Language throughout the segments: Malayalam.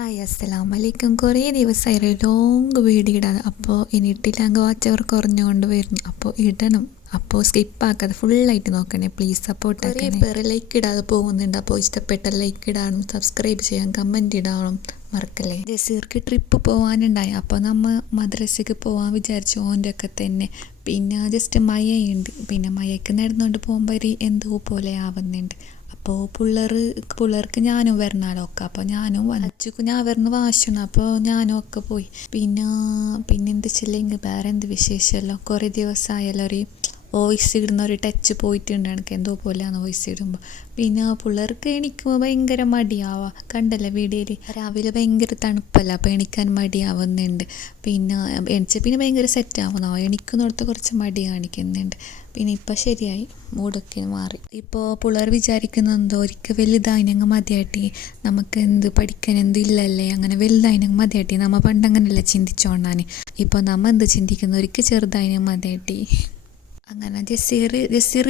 ഹായ് അസ്സലാമു അലൈക്കും. കുറേ ദിവസമായി ഒരു ലോങ് വീഡിയോ ഇടാതെ. അപ്പോൾ ഇനിയിട്ടില്ലെങ്കിൽ വാച്ചവർ കുറഞ്ഞുകൊണ്ട് വരുന്നു. അപ്പോൾ ഇടണം. അപ്പോൾ സ്കിപ്പാക്കാതെ ഫുള്ളായിട്ട് നോക്കണേ പ്ലീസ്. സപ്പോർട്ട് ആക്കണേ. വേറെ ലൈക്ക് ഇടാതെ പോകുന്നുണ്ട്. അപ്പോൾ ഇഷ്ടപ്പെട്ട ലൈക്ക് ഇടാനും സബ്സ്ക്രൈബ് ചെയ്യാൻ കമൻറ്റ് ഇടാനും മറക്കല്ലേ. ജസീർക്ക് ട്രിപ്പ് പോകാനുണ്ടായി. അപ്പോൾ നമ്മൾ മദ്രസയ്ക്ക് പോകാൻ വിചാരിച്ചു ഓൻ്റെ ഒക്കെ തന്നെ. പിന്നെ ജസ്റ്റ് മഴയുണ്ട്. പിന്നെ മഴയ്ക്ക് നടന്നുകൊണ്ട് പോകുമ്പോൾ ഒരു എന്തോ പോലെ ആവുന്നുണ്ട്. അപ്പോൾ പിള്ളേർക്ക് ഞാനും വരണമല്ലോ ഒക്കെ. അപ്പോൾ ഞാനും അച്ചുക്കും ഞാൻ വരുന്ന വാശണം. അപ്പോൾ ഞാനും ഒക്കെ പോയി. പിന്നെ എന്ത് വെച്ചില്ലെങ്കിൽ വേറെ എന്ത് വിശേഷമല്ലോ. കുറേ ദിവസമായല്ലോ ഒരു വോയിസ് ഇടുന്ന ഒരു ടച്ച് പോയിട്ടുണ്ട്. എനിക്ക് എന്തോ പോലെയാണ് വോയിസ് ഇടുമ്പോൾ. പിന്നെ പിള്ളേർക്ക് എണിക്കുമ്പോൾ ഭയങ്കര മടിയാവുക. കണ്ടല്ലേ വീഡിയോയിൽ. രാവിലെ ഭയങ്കര തണുപ്പല്ല, അപ്പോൾ എണിക്കാൻ മടിയാവുന്നുണ്ട്. പിന്നെ പിന്നെ ഭയങ്കര സെറ്റാവുന്നു. എണിക്കുന്നിടത്ത് കുറച്ച് മടി കാണിക്കുന്നുണ്ട്. പിന്നെ ഇപ്പം ശരിയായി, മൂടൊക്കെ മാറി. ഇപ്പോൾ പിള്ളേർ വിചാരിക്കുന്നെന്തോ ഒരിക്കൽ വലുതായിനങ്ങ് മതിയാട്ടി, നമുക്ക് എന്ത് പഠിക്കാൻ എന്തില്ലല്ലേ, അങ്ങനെ വലുതായിനങ്ങ് മതിയാട്ടി. നമ്മൾ പണ്ടങ്ങനെയല്ല ചിന്തിച്ചോണ്ടാണ്. ഇപ്പോൾ നമ്മൾ എന്ത് ചിന്തിക്കുന്നു, ഒരിക്കൽ ചെറുതായിനങ്ങ് മതിയാട്ടി. അങ്ങനെ ജസീർ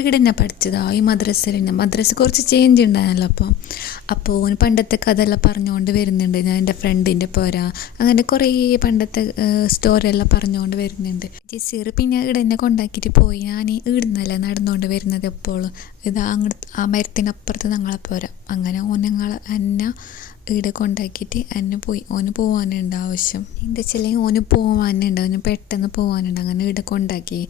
ഇവിടെ തന്നെ പഠിച്ചതാ ഈ മദ്രസയിൽ തന്നെ. മദ്രസ കുറച്ച് ചേഞ്ച് ഉണ്ടായല്ലോ. അപ്പോൾ ഓന് പണ്ടത്തെ കഥയെല്ലാം പറഞ്ഞുകൊണ്ട് വരുന്നുണ്ട്. ഞാൻ എൻ്റെ ഫ്രണ്ടിൻ്റെ പോരാ അങ്ങനെ കുറേ പണ്ടത്തെ സ്റ്റോറിയെല്ലാം പറഞ്ഞുകൊണ്ട് വരുന്നുണ്ട് ജസീർ. പിന്നെ ഇവിടെ തന്നെ കൊണ്ടാക്കിയിട്ട് പോയി. ഞാൻ ഇവിടുന്നല്ല നടന്നുകൊണ്ട് വരുന്നത് എപ്പോഴും. അങ്ങോട്ട് ആ മരത്തിനപ്പുറത്ത് ഞങ്ങളെ പോരാ. അങ്ങനെ എന്നെ ഇവിടെ കൊണ്ടാക്കിയിട്ട് എന്നെ പോയി. ഓന് പോകാനുണ്ട് ആവശ്യം. എന്താ വെച്ചാൽ ഓന് പോകാനുണ്ട്, ഓന് പെട്ടെന്ന് പോകാനുണ്ട്. അങ്ങനെ ഇവിടെ കൊണ്ടാക്കി.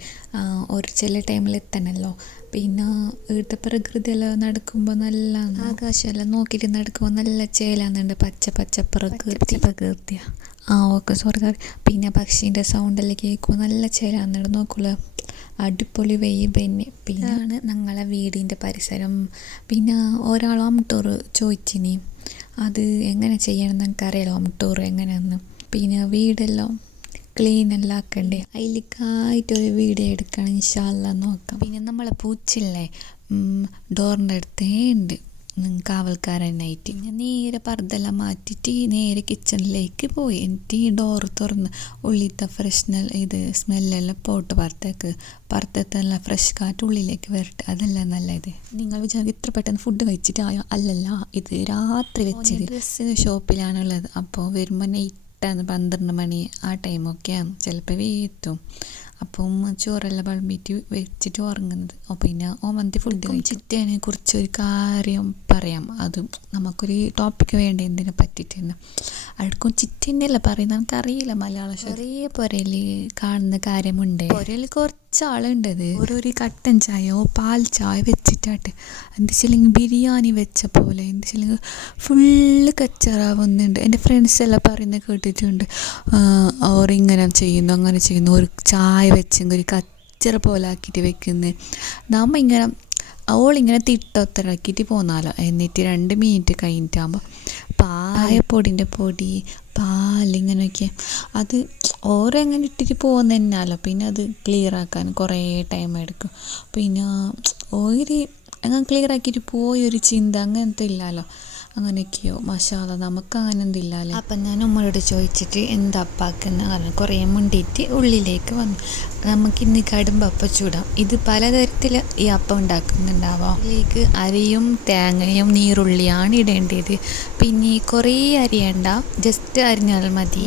ഒരു ചില ടൈമിൽ എത്തണമല്ലോ. പിന്നെ ഇവിടുത്തെ പ്രകൃതിയെല്ലാം നടക്കുമ്പോൾ നല്ല ആകാശമെല്ലാം നോക്കിയിട്ട് നടക്കുമ്പോൾ നല്ല ചേലാന്നുണ്ട്. പച്ച പ്രകൃതി ഓക്കെ സോറി. പിന്നെ പക്ഷീൻ്റെ സൗണ്ടെല്ലാം കേൾക്കുമ്പോൾ നല്ല ചേലാന്നുണ്ട്. നോക്കുള്ളൂ, അടിപൊളി വെയിബന്നെ. പിന്നെയാണ് ഞങ്ങളെ വീടിൻ്റെ പരിസരം. പിന്നെ ഒരാൾ ഹോം ടൂർ ചോദിച്ചിനി, അത് എങ്ങനെ ചെയ്യണം എന്ന് എനിക്കറിയാലോ ഹോം ടൂർ എങ്ങനെയാണെന്ന്. പിന്നെ വീടെല്ലാം ക്ലീനെല്ലാം ആക്കണ്ടേ, അതിലേക്കായിട്ടൊരു വീഡിയോ എടുക്കണം ഇൻഷാ അല്ലാ, നോക്കാം. പിന്നെ നമ്മളെ പൂച്ചില്ലേ ഡോറിൻ്റെ അടുത്തേ ഉണ്ട് കാവൽക്കാരനായിട്ട്. ഞാൻ നേരെ പർദ്ദെല്ലാം മാറ്റിയിട്ട് നേരെ കിച്ചണിലേക്ക് പോയി. എന്നിട്ട് ഈ ഡോറ് തുറന്ന് ഉള്ളിലത്തെ സ്മെല്ലെല്ലാം പോട്ട് പുറത്തെല്ലാം ഫ്രഷ് കാറ്റ് ഉള്ളിലേക്ക് വരട്ടെ. അതെല്ലാം നല്ലത്. നിങ്ങൾ വിചാരിക്കും ഇത്ര പെട്ടെന്ന് ഫുഡ് കഴിച്ചിട്ട് ആയോ? അല്ലല്ല, ഇത് രാത്രി വെച്ചത്. ഡ്രസ്സിന് ഷോപ്പിലാണുള്ളത്. അപ്പോൾ വരുമ്പോൾ നൈറ്റ് 12 മണി ആ ടൈമൊക്കെയാണ് ചിലപ്പോൾ എത്തും. അപ്പം ചോറെല്ലാം വിളമ്പിയിട്ട് വെച്ചിട്ട് ഉറങ്ങുന്നത്. പിന്നെ ഓമന്തി ഫുഡ് കഴിച്ചിട്ടതിനെ കുറിച്ചൊരു കാര്യം പറയാം. അത് നമുക്കൊരു ടോപ്പിക്ക് വേണ്ടി എന്തിനെ പറ്റിയിട്ടാണ്. അടുക്കും ചിറ്റന്നെയല്ല പറയുന്നത്, നമുക്കറിയില്ല മലയാളം. ഒരേ പുരയിൽ കാണുന്ന കാര്യമുണ്ട്. പുരയിൽ കുറച്ചാളുണ്ടത് ഓരോരു കട്ടൻ ചായയോ പാൽ ചായ വെച്ചിട്ടാട്ട് എന്തെങ്കിലും ബിരിയാണി വെച്ച പോലെ എന്തെങ്കിലും ഫുള്ള് കച്ചറാവുന്നുണ്ട്. എൻ്റെ ഫ്രണ്ട്സ് എല്ലാം പറയുന്നത് കേട്ടിട്ടുണ്ട്. ഓരിങ്ങനെ ചെയ്യുന്നു അങ്ങനെ ചെയ്യുന്നു, ഒരു ചായ വെച്ചെങ്കിൽ ഒരു കച്ചറ പോലെ ആക്കിയിട്ട് വെക്കുന്നത്. നമ്മ ഓളിങ്ങനെ തിട്ടൊത്തരാക്കിയിട്ട് പോന്നാലോ. എന്നിട്ട് 2 മിനിറ്റ് കഴിഞ്ഞിട്ടാകുമ്പോൾ പായപ്പൊടിൻ്റെ പൊടി പാലിങ്ങനെയൊക്കെ അത് ഓരോ എങ്ങനെ ഇട്ടിട്ട് പോകുന്ന തന്നെയല്ലോ. പിന്നെ അത് ക്ലിയർ ആക്കാൻ കുറേ ടൈം എടുക്കും. പിന്നെ അങ്ങനെ ക്ലിയർ ആക്കിയിട്ട് പോയൊരു ചിന്ത അങ്ങനത്തെ ഇല്ലല്ലോ. അങ്ങനെയൊക്കെയോ മഷാല, നമുക്ക് അങ്ങനെ എന്തില്ലല്ലോ. അപ്പം ഞാൻ ഉമ്മയോട് ചോദിച്ചിട്ട് എന്താ അപ്പാക്കുന്ന കാരണം കുറേ മുണ്ടിയിട്ട് ഉള്ളിലേക്ക് വന്നു. നമുക്കിന്ന് കടുമ്പപ്പം ചൂടാം. ഇത് പലതരത്തിൽ ഈ അപ്പം ഉണ്ടാക്കുന്നുണ്ടാവാം. ഇതിലേക്ക് അരിയും തേങ്ങയും നീരുള്ളിയാണ് ഇടേണ്ടത്. പിന്നെ കുറേ അരിയണ്ട, ജസ്റ്റ് അരിഞ്ഞാൽ മതി.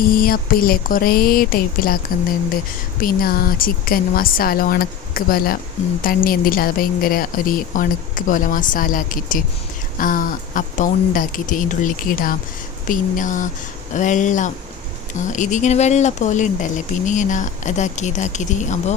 ഈ അപ്പയിലെ കുറേ ടൈപ്പിലാക്കുന്നുണ്ട്. പിന്നെ ചിക്കൻ മസാല ഉണക്ക് പോലെ തണ്ണി എന്തില്ലാതെ ഭയങ്കര ഒരു ഉണക്ക് പോലെ മസാല ആക്കിയിട്ട് അപ്പം ഉണ്ടാക്കിയിട്ട് ഇതിൻ്റെ ഉള്ളിലേക്ക് ഇടാം. പിന്നെ വെള്ളം ഇതിങ്ങനെ വെള്ളം പോലെ ഉണ്ടല്ലേ. പിന്നെ ഇങ്ങനെ ഇതാക്കിയിട്ട് അപ്പോൾ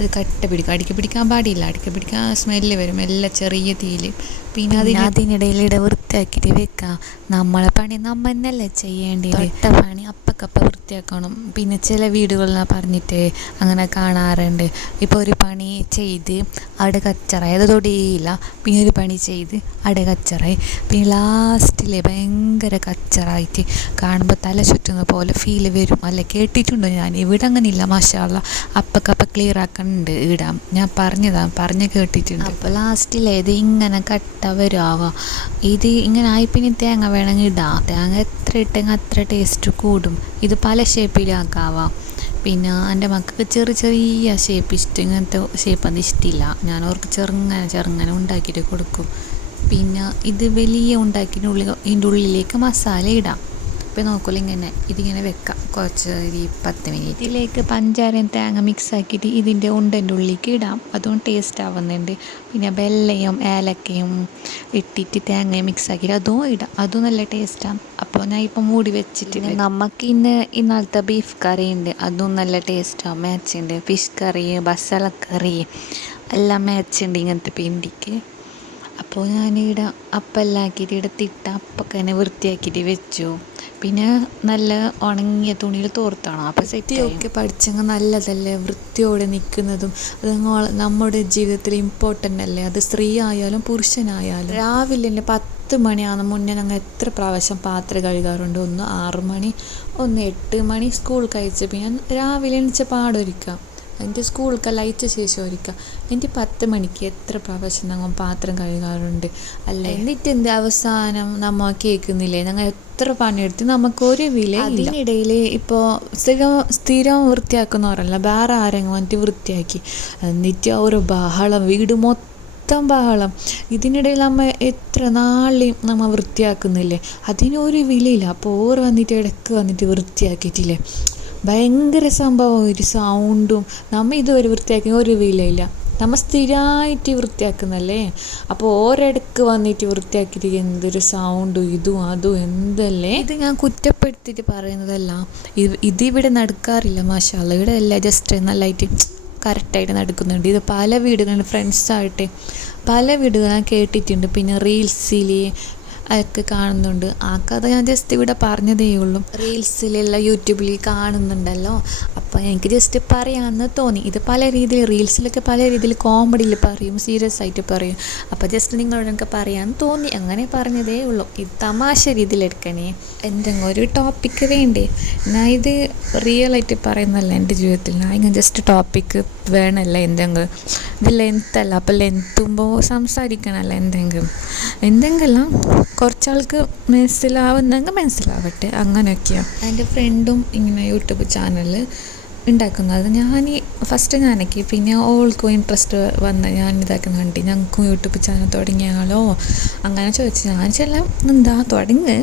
ഇത് അടിക്ക് പിടിക്കാൻ പാടില്ല. അടിക്ക് പിടിക്കാൻ സ്മെല്ല് വരും. എല്ലാം ചെറിയ തീയിൽ. പിന്നെ അതിനിടയിൽ വൃത്തിയാക്കിയിട്ട് വെക്കാം. നമ്മളെ പണി നമ്മൾ തന്നെയല്ലേ ചെയ്യേണ്ടത്. ഒറ്റ പണി അപ്പക്കപ്പ വൃത്തിയാക്കണം. പിന്നെ ചില വീടുകളിൽ പറഞ്ഞിട്ട് അങ്ങനെ കാണാറുണ്ട്. ഇപ്പോൾ ഒരു പണി ചെയ്ത് അവിടെ കച്ചറായി, അത് തൊടിയില്ല. പിന്നെ ഒരു പണി ചെയ്ത് അവിടെ കച്ചറായി. പിന്നെ ലാസ്റ്റിൽ ഭയങ്കര കച്ചറായിട്ട് കാണുമ്പോൾ തല ചുറ്റുന്ന പോലെ ഫീൽ വരും. അല്ല, കേട്ടിട്ടുണ്ടോ? ഞാൻ ഇവിടെ അങ്ങനെ ഇല്ല മാഷാ അല്ലാ. അപ്പക്കപ്പ ക്ലിയർ ആക്കുന്നുണ്ട് ഇടാം. ഞാൻ പറഞ്ഞ് കേട്ടിട്ടുണ്ട്. അപ്പോൾ ലാസ്റ്റിലെ ഇത് ഇങ്ങനെ കട്ട വരുവാ. ഇത് ഇങ്ങനെ ആയി. പിന്നെ തേങ്ങ വേണമെങ്കിൽ ഇടാം. തേങ്ങ എത്ര ഇട്ടെങ്കിൽ അത്ര ടേസ്റ്റ് കൂടും. ഇത് പല ഷേപ്പിലാക്കാവാം. പിന്നെ എൻ്റെ മക്കൾക്ക് ചെറിയ ഷേപ്പ് ഇഷ്ടം. ഇങ്ങനത്തെ ഷേപ്പ് അത് ഇഷ്ടമില്ല. ഞാൻ അവർക്ക് ചെറുങ്ങനെ ഉണ്ടാക്കിയിട്ട് കൊടുക്കും. പിന്നെ ഇത് വലിയ ഉണ്ടാക്കിയിട്ടുള്ളിൽ ഇതിൻ്റെ ഉള്ളിലേക്ക് മസാല ഇടാം. ഇപ്പോൾ നോക്കുമല്ലോ ഇങ്ങനെ ഇതിങ്ങനെ വെക്കാം കുറച്ച് ഒരു 10 മിനിറ്റ്. ഇതിലേക്ക് പഞ്ചാരയും തേങ്ങ മിക്സ് ആക്കിയിട്ട് ഇതിൻ്റെ ഉണ്ടൻ്റെ ഉള്ളിലേക്ക് ഇടാം. അതും ടേസ്റ്റ് ആവുന്നുണ്ട്. പിന്നെ വെല്ലയും ഏലക്കയും ഇട്ടിട്ട് തേങ്ങയും മിക്സ് ആക്കിയിട്ട് അതും ഇടാം. അതും നല്ല ടേസ്റ്റാണ്. അപ്പോൾ ഞാൻ ഇപ്പോൾ മൂടി വെച്ചിട്ട് നമുക്ക് ഇന്നലത്തെ ബീഫ് കറി ഉണ്ട്, അതും നല്ല ടേസ്റ്റാണ്, മാച്ചുണ്ട്. ഫിഷ് കറി, മസാലക്കറി എല്ലാം മാച്ചുണ്ട് ഇങ്ങനത്തെ പിണ്ടിക്ക്. അപ്പോൾ ഞാനിവിടെ അപ്പെല്ലാം ആക്കിയിട്ട് എടുത്തിട്ട് അപ്പൊക്കെ തന്നെ വൃത്തിയാക്കിയിട്ട് വെച്ചു. പിന്നെ നല്ല ഉണങ്ങിയ തുണിയിൽ തോർത്തണം. അപ്പോൾ സെറ്റിയൊക്കെ പഠിച്ചെങ്കിൽ നല്ലതല്ലേ, വൃത്തിയോടെ നിൽക്കുന്നതും. അത് നമ്മുടെ ജീവിതത്തിൽ ഇമ്പോർട്ടൻ്റ് അല്ലേ, അത് സ്ത്രീ ആയാലും പുരുഷനായാലും. രാവിലെ 10 മണിയാകുന്ന മുന്നേ ഞങ്ങൾ എത്ര പ്രാവശ്യം പാത്രം കഴുകാറുണ്ട്. ഒന്ന് 6 മണി, ഒന്ന് 8 മണി സ്കൂൾ കഴിച്ച്. പിന്നെ രാവിലെ എണീച്ച പാടൊരുക്കാം, എൻ്റെ സ്കൂളൊക്കെ ലൈറ്റ് ശേഷം ഒരുക്കുക. എൻ്റെ 10 മണിക്ക് എത്ര പ്രാവശ്യം ഞങ്ങൾ പാത്രം കഴുകാറുണ്ട് അല്ലേ. എന്നിട്ട് എൻ്റെ അവസാനം നമ്മൾ കേൾക്കുന്നില്ലേ, ഞങ്ങൾ എത്ര പണിയെടുത്ത് നമുക്കൊരു വില. അതിനിടയിൽ ഇപ്പോൾ സ്ഥിരം വൃത്തിയാക്കുന്നവരല്ല, വേറെ ആരെങ്കിലും വന്നിട്ട് വൃത്തിയാക്കി, എന്നിട്ട് ഒരു ബഹളം, വീട് മൊത്തം ബഹളം. ഇതിനിടയിൽ നമ്മൾ എത്ര നാളെയും നമ്മൾ വൃത്തിയാക്കുന്നില്ലേ, അതിനൊരു വിലയില്ല. അപ്പോൾ ഓർ വന്നിട്ട് ഇടയ്ക്ക് വന്നിട്ട് വൃത്തിയാക്കിയിട്ടില്ലേ, ഭയങ്കര സംഭവം, ഒരു സൗണ്ടും. നമ്മൾ ഇതുവരെ വൃത്തിയാക്കി ഒരു വിലയില്ല, നമ്മൾ സ്ഥിരമായിട്ട് വൃത്തിയാക്കുന്നല്ലേ. അപ്പോൾ ഓരിടക്ക് വന്നിട്ട് വൃത്തിയാക്കിയിട്ട് എന്തൊരു സൗണ്ടും ഇതും അതും എന്തല്ലേ. ഇത് ഞാൻ കുറ്റപ്പെടുത്തിയിട്ട് പറയുന്നതല്ല, ഇതിവിടെ നടക്കാറില്ല. മാഷാഅല്ലാഹ്, ഇവിടെ എല്ലാം ജസ്റ്റ് നല്ലതായിട്ട് കറക്റ്റായിട്ട് നടക്കുന്നുണ്ട്. ഇത് പല വീടുകളിലും ഫ്രണ്ട്സായിട്ട് പല വീടുകളും ഞാൻ കേട്ടിട്ടുണ്ട്. പിന്നെ റീൽസിൽ അതൊക്കെ കാണുന്നുണ്ട്. ആ കഥ ഞാൻ ജസ്റ്റ് ഇവിടെ പറഞ്ഞതേ ഉള്ളൂ. റീൽസിലെല്ലാം യൂട്യൂബിൽ കാണുന്നുണ്ടല്ലോ, അപ്പോൾ എനിക്ക് ജസ്റ്റ് പറയാമെന്ന് തോന്നി. ഇത് പല രീതിയിൽ റീൽസിലൊക്കെ പല രീതിയിൽ കോമഡിയിൽ പറയും, സീരിയസ് ആയിട്ട് പറയും. അപ്പോൾ ജസ്റ്റ് നിങ്ങളോടൊക്കെ പറയാമെന്ന് തോന്നി, അങ്ങനെ പറഞ്ഞതേ ഉള്ളൂ. ഇത് തമാശ രീതിയിലെടുക്കണേ, എന്തെങ്കിലും ഒരു ടോപ്പിക്ക് വേണ്ടേ. ഞാൻ ഇത് റിയലായിട്ട് പറയുന്നല്ല എൻ്റെ ജീവിതത്തിൽ. ഞാൻ ഇങ്ങനെ ജസ്റ്റ് ടോപ്പിക്ക് വേണമല്ല, എന്തെങ്കിലും ഇത് ലെങ്ത്തല്ല. അപ്പോൾ ലെങ്ത്തുമ്പോൾ സംസാരിക്കണമല്ല, എന്തെങ്കിലും കുറച്ചാൾക്ക് മനസ്സിലാവുന്നെങ്കിൽ മനസ്സിലാവട്ടെ, അങ്ങനെയൊക്കെയാണ്. എൻ്റെ ഫ്രണ്ടും ഇങ്ങനെ യൂട്യൂബ് ചാനൽ ഉണ്ടാക്കുന്നത്. ഞാനൊക്കെ പിന്നെ ഓൾക്കും ഇൻട്രസ്റ്റ് വന്ന് ഞാൻ ഇതാക്കുന്ന കണ്ടി, ഞങ്ങൾക്കും യൂട്യൂബ് ചാനൽ തുടങ്ങിയാലോ അങ്ങനെ ചോദിച്ചു. ഞാൻ ചെല്ലാം എന്താ തുടങ്ങ്,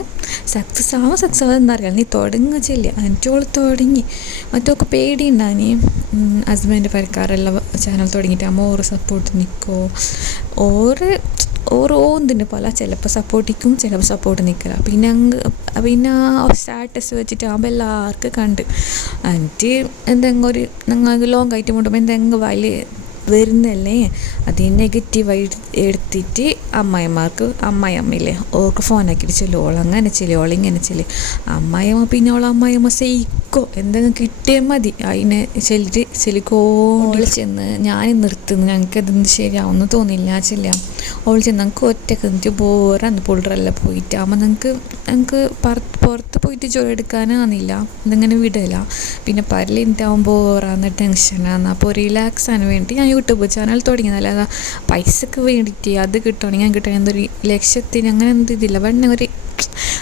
സക്സസ് ആവാൻ അറിയാം, നീ തുടങ്ങുക ചെല്ലുക. എന്നിട്ടോൾ തുടങ്ങി. മറ്റൊക്കെ പേടിയുണ്ടാനി, ഹസ്ബൻഡ് പരിക്കാരെല്ലാം ചാനൽ തുടങ്ങിയിട്ട് അമ്മ ഓറ് സപ്പോർട്ട് നിൽക്കുമോ, ഓരോന്നിൻ്റെ പോലെ ചിലപ്പോൾ സപ്പോർട്ടിക്കും, ചിലപ്പോൾ സപ്പോർട്ട് നിൽക്കില്ല. പിന്നെ സ്റ്റാറ്റസ് വെച്ചിട്ട് ആകുമ്പോൾ എല്ലാവർക്കും കണ്ട് എന്നിട്ട് എന്തെങ്കിലും ഞങ്ങൾക്ക് ലോങ് ആയിട്ട് കൊണ്ടുപോകുമ്പോൾ എന്തെങ്കിലും വലിയ വരുന്നല്ലേ, അത് നെഗറ്റീവായി എടുത്തിട്ട് അമ്മായിയമ്മയില്ലേ ഓർക്ക് ഫോണാക്കിയിട്ട് ചെല്ലും, ഓളങ്ങനെ ചെല്ലും, ഓളിങ്ങനെ ചെല്ലും. അമ്മായിയമ്മ പിന്നെ അമ്മായിയമ്മ സഹിക്കോ, എന്തെങ്കിലും കിട്ടിയാൽ മതി അതിനെ ചെല്ലിക്കോളി ചെന്ന് ഞാൻ നിർത്തുന്നു, ഞങ്ങൾക്കതൊന്നും ശരിയാവുമെന്ന് തോന്നില്ല ചെല്ലാം. ഓൾ ചെന്ന് ഞങ്ങൾക്ക് ഒറ്റക്ക് നിന്നിട്ട് ബോറാന്ന് പുള്ളറെല്ലാം പോയിട്ട്. ആകുമ്പോൾ ഞങ്ങൾക്ക് പുറത്ത് പോയിട്ട് ജോലി എടുക്കാനാന്നില്ല, ഇതിങ്ങനെ വിടില്ല. പിന്നെ പരലിൻ്റെയാവും ബോറാന്ന്, ടെൻഷനാന്ന്. അപ്പോൾ റിലാക്സാന് വേണ്ടി ഞാൻ യൂട്യൂബ് ചാനൽ തുടങ്ങിയതല്ല, അതാ പൈസക്ക് വേണ്ടിയിട്ട് അത് കിട്ടുകയാണെങ്കിൽ ഞാൻ കിട്ടണം എന്തൊരു ലക്ഷ്യത്തിന് അങ്ങനെ എന്ത് ഇതില്ല. ഒരു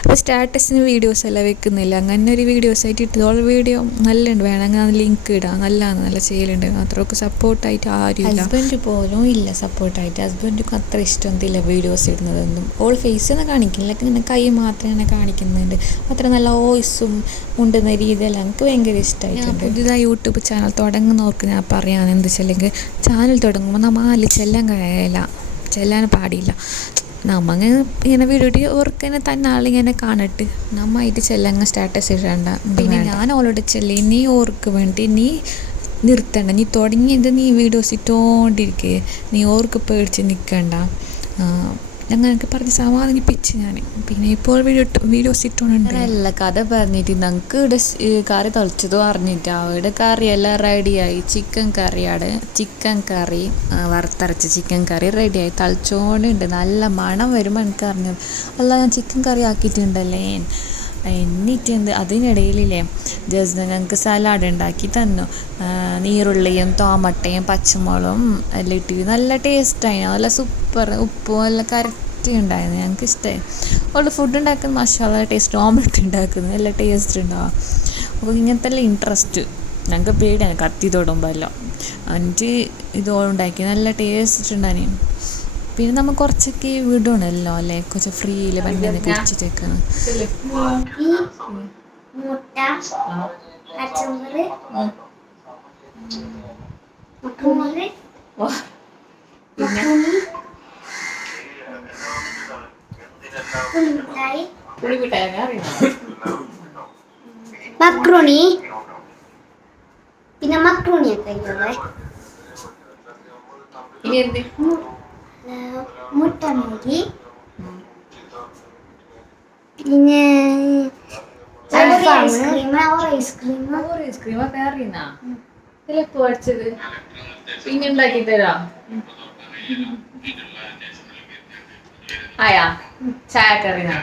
അപ്പോൾ സ്റ്റാറ്റസിന് വീഡിയോസ് എല്ലാം വെക്കുന്നില്ല, അങ്ങനെ ഒരു വീഡിയോസായിട്ട് ഇട്ടതോളം വീഡിയോ നല്ലുണ്ട്, വേണമെങ്കിൽ അത് ലിങ്ക് ഇടാം, നല്ല ചെയ്യലുണ്ട്. അത്രയൊക്കെ സപ്പോർട്ടായിട്ട് ആരും ഇല്ല, ഹസ്ബൻഡ് പോലും ഇല്ല സപ്പോർട്ടായിട്ട്. ഹസ്ബൻഡിനും അത്ര ഇഷ്ടമൊന്നുമില്ല വീഡിയോസ് ഇടുന്നതൊന്നും. ഓൾ ഫേസൊന്നും കാണിക്കുന്നില്ല, ഇങ്ങനെ കൈ മാത്രം ഇങ്ങനെ കാണിക്കുന്നുണ്ട്. അത്ര നല്ല വോയിസും ഉണ്ടെന്ന രീതിയെല്ലാം എനിക്ക് ഭയങ്കര ഇഷ്ടമായിട്ടുണ്ട്. പുതിയതായി യൂട്യൂബ് ചാനൽ തുടങ്ങുന്നവർക്ക് ഞാൻ പറയാൻ എന്താ വെച്ചാൽ, ചാനൽ തുടങ്ങുമ്പോൾ നമ്മൾ ചെല്ലാൻ പാടില്ല. നമ്മ ഇങ്ങനെ വീഡിയോ ഓർക്കനെ തന്നെ ആളിങ്ങനെ കാണിട്ട് നമ്മായിട്ട് ചെല്ലങ്ങ് സ്റ്റാറ്റസ് ഇടണ്ട. പിന്നെ ഞാൻ അവളോട് ചെല്ലി, നീ ഓർക്ക് വേണ്ടി നീ നിർത്തണ്ട, നീ തുടങ്ങിയത് നീ വീഡിയോസ് ഇട്ടോണ്ടിരിക്കേ, നീ ഓർക്ക് പേടിച്ച് നിൽക്കണ്ട, ഞങ്ങൾക്ക് പറഞ്ഞ് സമാധാനിപ്പിച്ച് ഞാൻ. പിന്നെ ഇപ്പോൾ വീഡിയോസ് ഇട്ടോണ്ട് നല്ല കഥ പറഞ്ഞിട്ട് ഞങ്ങൾക്ക് ഇവിടെ കറി തളിച്ചതും അറിഞ്ഞിട്ട് അവിടെ കറിയെല്ലാം റെഡിയായി. ചിക്കൻ കറി വറുത്തരച്ച ചിക്കൻ കറി റെഡിയായി തളിച്ചോണ്ടുണ്ട്. നല്ല മണം വരുമ്പോൾ എനിക്ക് അറിഞ്ഞത് അല്ല ഞാൻ ചിക്കൻ കറി ആക്കിയിട്ടുണ്ടല്ലേ. എന്നിട്ട് അതിനിടയിലില്ലേ ജസ്റ്റ് ഞങ്ങൾക്ക് സലാഡ് ഉണ്ടാക്കി തന്നു. നീറുള്ളിയും ടൊമാറ്റോയും പച്ചമുളകും എല്ലാം ഇട്ടിട്ട് നല്ല ടേസ്റ്റായി, നല്ല സൂപ്പർ, ഉപ്പും എല്ലാം കറക്റ്റ് ഉണ്ടായിരുന്നു, ഞങ്ങൾക്ക് ഇഷ്ടമായി. അവളുടെ ഫുഡ് ഉണ്ടാക്കുന്ന മസാല ടേസ്റ്റ്, ഓംലെറ്റ് ഉണ്ടാക്കുന്നത് നല്ല ടേസ്റ്റ് ഉണ്ടാവും. അപ്പോൾ ഇങ്ങനത്തെ എല്ലാം ഇൻട്രസ്റ്റ് ഞങ്ങൾക്ക് പേടിയാണ് കത്തി തൊടുമ്പോൾ എല്ലാം. എന്നിട്ട് ഇതോളുണ്ടാക്കി നല്ല ടേസ്റ്റ് ഉണ്ടായിരുന്നു. പിന്നെ നമ്മൾ കുറച്ചൊക്കെ വിടണമല്ലോ അല്ലേ, കുറച്ച് ഫ്രീയിൽ പെണ്ണിനെ കുടിച്ചിട്ടൊക്കെ. മക്രോണി, പിന്നെ മക്രോണി ഒക്കെ ഇല്ലേ, മുട്ട മാഗി, പിന്നെ ഐസ്ക്രീം ഒക്കെ അറിയുന്ന ഇതിലെപ്പോ പഠിച്ചത്? പിന്നെ ഉണ്ടാക്കി തരാം. ആയാ ചായ ഒക്കെ അറിയുന്ന